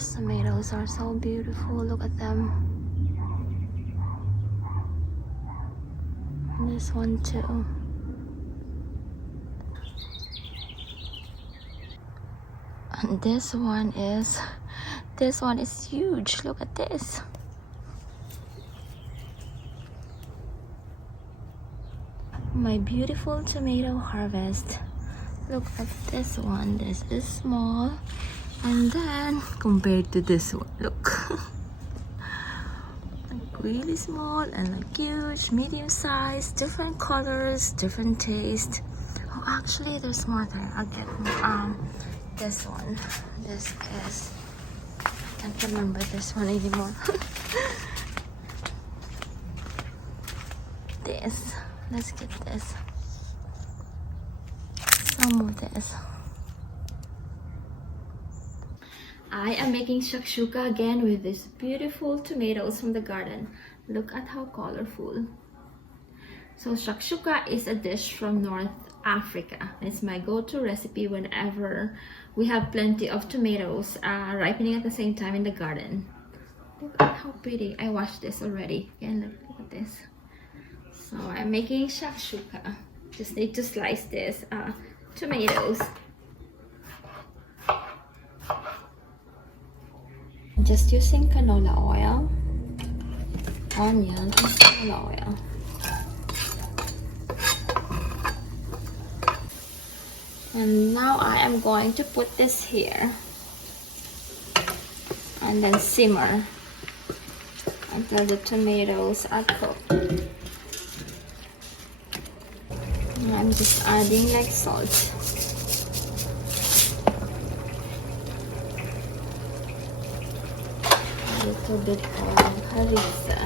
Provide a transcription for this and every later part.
these tomatoes are so beautiful. Look at them. And this one too. And this one is huge. Look at this. My beautiful tomato harvest. Look at this one. This is small, and then compared to this one, look. Like really small and like huge, medium size, different colors, different taste. Oh, actually there's more there. I'll get this one. This is, I can't remember this one anymore. This, let's get this. Some of this. I am making shakshuka again with these beautiful tomatoes from the garden. Look at how colorful. So shakshuka is a dish from North Africa. It's my go-to recipe whenever we have plenty of tomatoes ripening at the same time in the garden. Look at how pretty. I washed this already. Again, look at this. So I'm making shakshuka. Just need to slice this tomatoes. Just using canola oil, onion, and canola oil. And now I am going to put this here and then simmer until the tomatoes are cooked. I'm just adding like salt. A little bit of harissa.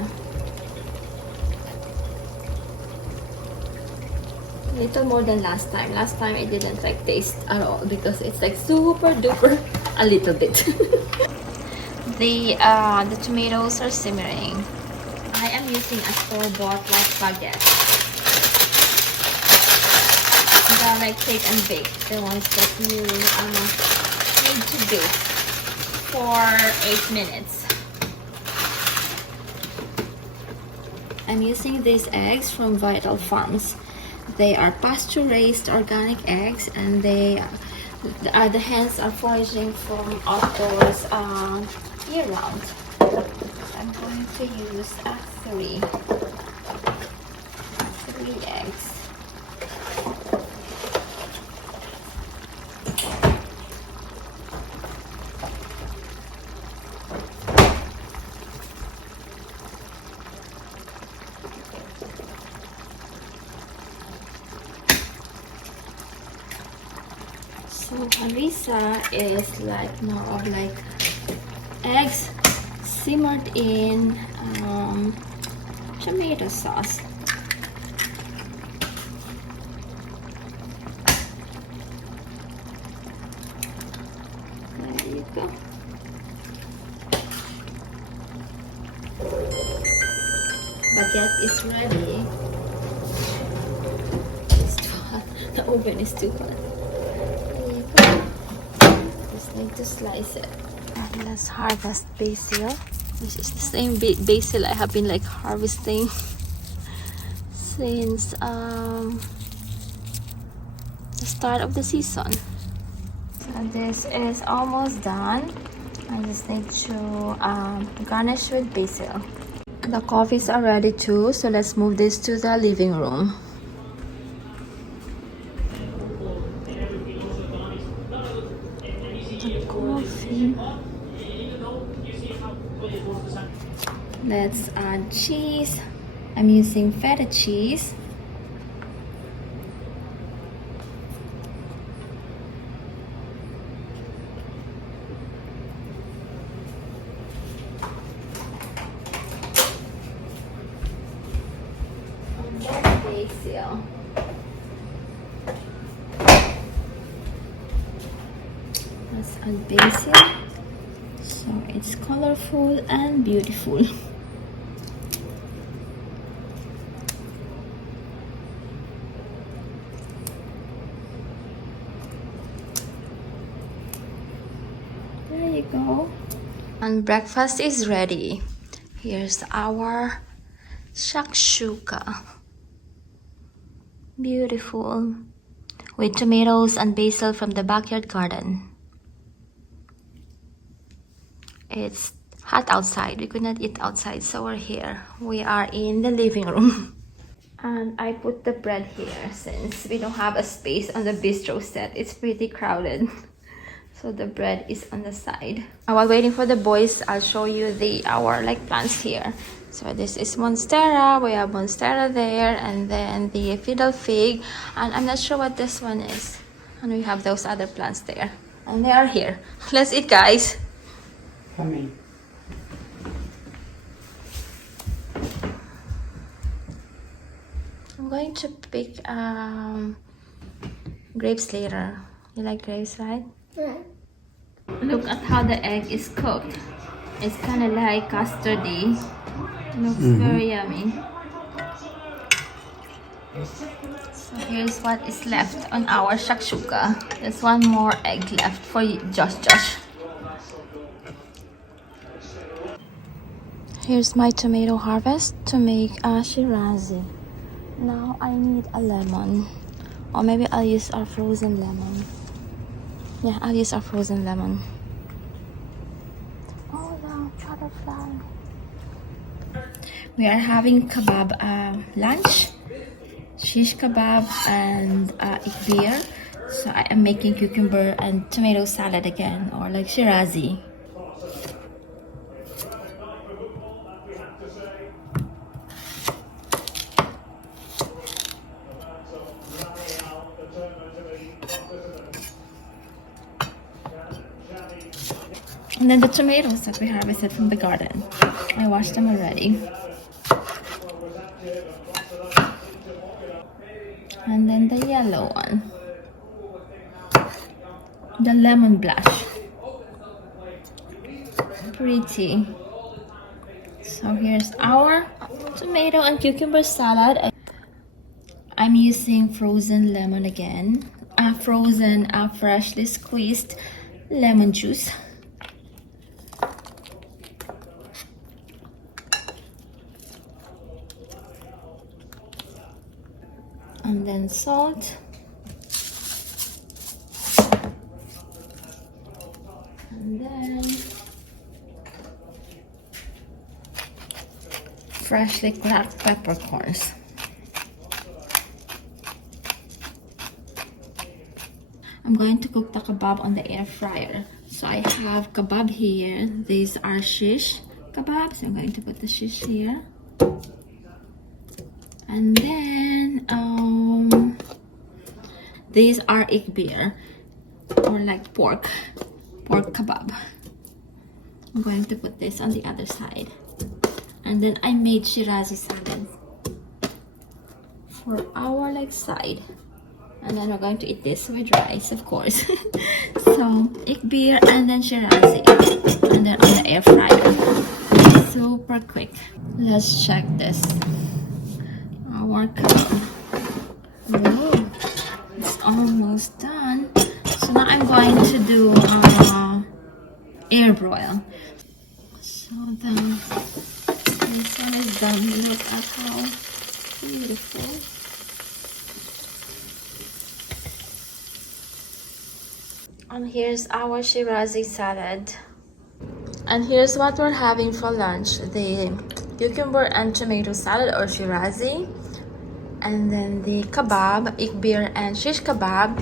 A little more than last time. Last time it didn't like taste at all because it's like super duper a little bit. The tomatoes are simmering. I am using a store-bought like baguette. They're like take and bake. The ones that you need to bake for 8 minutes. I'm using these eggs from Vital Farms. They are pasture-raised organic eggs, and the hens are foraging from outdoors year-round. I'm going to use three eggs. So harissa is like more of like eggs simmered in tomato sauce. There you go. Baguette is ready. It's too hot. The oven is too hot. Just need to slice it. And let's harvest basil. This is the same basil I have been like harvesting since the start of the season. So this is almost done. I just need to garnish with basil. The coffees are ready too, so let's move this to the living room. Coffee. Let's add cheese. I'm using feta cheese. And then basil. Let's add basil so it's colorful and beautiful. There you go. And breakfast is ready. Here's our Shakshouka. Beautiful. With tomatoes and basil from the backyard garden. It's hot outside. We could not eat outside, so we're here. We are in the living room. And I put the bread here since we don't have a space on the bistro set. It's pretty crowded. So the bread is on the side. While waiting for the boys, I'll show you our plants here. So this is monstera. We have monstera there, and then the fiddle fig, and I'm not sure what this one is. And we have those other plants there, and they are here. Let's eat, guys. Coming. I'm going to pick grapes later. You like grapes, right? Yeah. Look at how the egg is cooked. It's kind of like custardy. Looks very yummy. So here's what is left on our shakshuka. There's one more egg left for Josh. Here's my tomato harvest to make a shirazi. Now I need a lemon, or maybe I'll use our frozen lemon. Yeah, I'll use our frozen lemon. Oh no, butterfly. We are having kebab lunch, shish kebab and ikbir. So I am making cucumber and tomato salad again, or like shirazi. And then the tomatoes that we harvested from the garden. I washed them already. And then the yellow one. The lemon blush. Pretty. So here's our tomato and cucumber salad. I'm using frozen lemon again. Frozen, freshly squeezed lemon juice. And then salt. And then freshly cracked peppercorns. I'm going to cook the kebab on the air fryer. So I have kebab here. These are shish kebabs. I'm going to put the shish here. And then these are ikbir, or like pork kebab. I'm going to put this on the other side. And then I made shirazi salad for our side. And then we're going to eat this with rice, of course. So ikbir and then shirazi, and then on the air fryer. Super quick. Let's check this. Our kebab. Whoa, it's almost done. So now I'm going to do air broil. So then this one is done. Look at how beautiful. And here's our shirazi salad. And here's what we're having for lunch. The cucumber and tomato salad, or shirazi. And then the kebab, ikbir and shish kebab.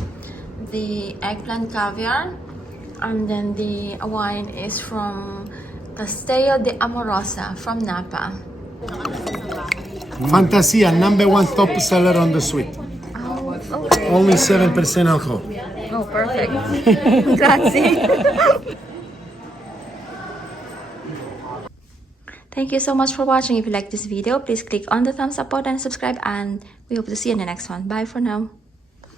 The eggplant caviar. And then the wine is from Castello de Amorosa from Napa. Fantasia, #1 top seller on the suite. Oh, okay. Only 7% alcohol. Oh, perfect. Grazie. Thank you so much for watching. If you like this video, please click on the thumbs up button and subscribe, and we hope to see you in the next one. Bye for now.